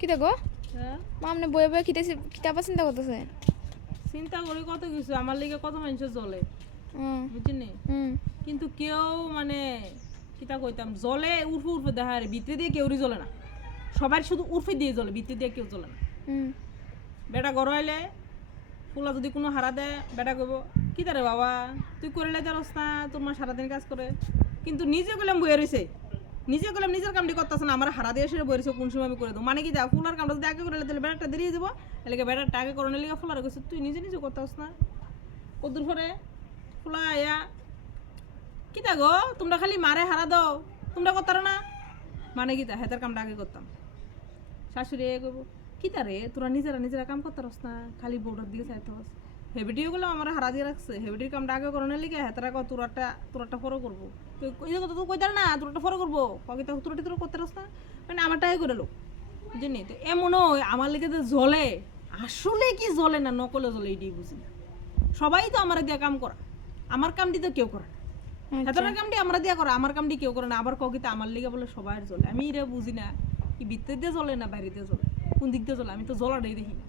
কিতা গো হ্যাঁ মামনে বয়ে বয়ে কিতাব চিন্তা করতেছে চিন্তা করি কত কিছু আমার লিগে কত মানুষ জ্বলে বুঝছিনি কিন্তু কেউ মানে কিতা কইতাম জ্বলে উর্ফে উর্ফে দেখা রে ভিতরে দিয়ে কেউরই জ্বলে না সবার শুধু উর্ফে দিয়ে জ্বলে ভিতরে দিয়ে কেউ জ্বলে না বেটা ঘর আইলে ফুলা যদি কোনো হারা দেয় বেটা কইব কিতা রে বাবা তুই করে লাইতে পারস না তোর মা সারাদিন কাজ করে কিন্তু নিজে গেলাম বইয়ে রয়েছে নিজে গেলাম নিজের কামটি করতেছে না আমার হারা দিয়ে এসে বইরেছে কোন সময় আমি করে দেবো মানে কি যা ফুলার কামটা যদি আগে করে তাহলে বেটাটা দেরিয়ে দেবো এলাকা বেটারটা আগে করে নিলে ফুলার কইছে তুই নিজে নিজে করতেস না কদ্দুর পরে ফুলা আয়া কিতা গো তোমরা খালি মারে হারা দাও তোমরা করতারো না মানে কিতা হেতার কামটা আগে করতাম শাশুড়ি কইব কিতা রে তোরা নিজেরা কাম করতারস না খালি বউটার দিকে চাইতে হস হেবিটিগুলো আমার হারা দিয়ে রাখছে হেবিটির কামটা আগে করোনা লিগে হেতারা কো তোরাটা ফলো করবো তুই কথা তো কইতার না তোরাটা ফলো করবো কবিতা তোরাটি তোরা করতারস না মানে আমারটাই করে লো বুঝলি তো এমনও আমার লিগে যে জ্বলে আসলে কি জ্বলে না নকলে জ্বলে এটাই বুঝি না সবাই তো আমার দিয়ে কাম করা আমার কামটি তো কেউ করে না হেতার কামটি আমরা দিয়া করা আমার কামটি কেউ করে না আবার কবিতা আমার লিগে বলে সবাই জ্বলে আমি এটা বুঝি না কি ভিতর দিয়ে জ্বলে না বাইরে দিয়ে জ্বলে কোন দিক দিয়ে জ্বলে আমি তো জ্বলাটাই দেখি না